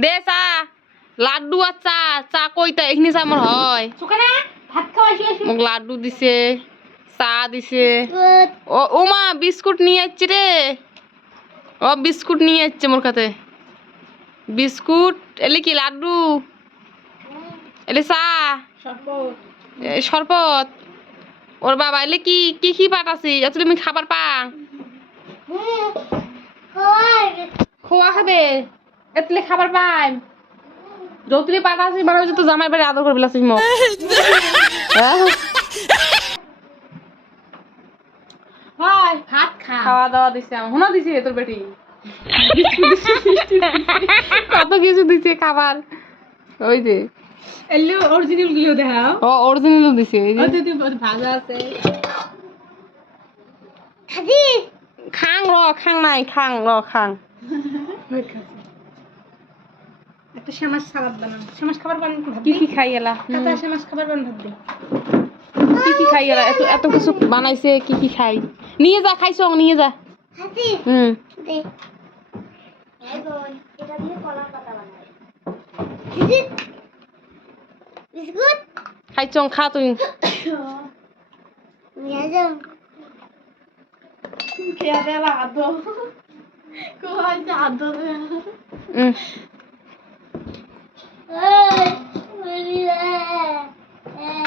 দে চা লাড্ডু আর চা চা কইতা এখানে চা আমার হয় মোক লাড্ডু দিছে চা দিছে ও মা বিস্কুট নিয়ে যাচ্ছি রে ও বিস্কুট নিয়ে যাচ্ছে মোর কাছে বিস্কুট এলে কি লাড্ডু এলে চা শরবত ওর বাবা এলে কি কি কি পাঠাছি আসলে তুমি খাবার পা খোয়া খাবে এতলে খাবার পাই যৌতুলি পাঠাছি মানে তো জামাই বাড়ি আদর করে বিলাসিস মোক ভাত খাওয়া দাওয়া দিছে হোনা দিছে তোর বেটি কত কিছু দিছে খাবার ওই যে এলো অরিজিনাল গুলো দেখাও ও অরিজিনাল দিছে এই যে দিদি ভাজা আছে খাং নাই খাং একটা শ্যামাস সালাদ বানান শ্যামাস খাবার বানান কি কি খাই এলা কাঁচা শ্যামাস খাবার বানান ভাত দে কি কি খাই এলা এত এত কিছু বানাইছে কি কি খাই নিয়ে যা খাইছো নিয়ে যা দে এটা দিয়ে কলার পাতা বানাই বিস্কুট খাইছো খা তুই নিয়ে যাও খেয়া দেলা আদো কোয়াইছে আদো এই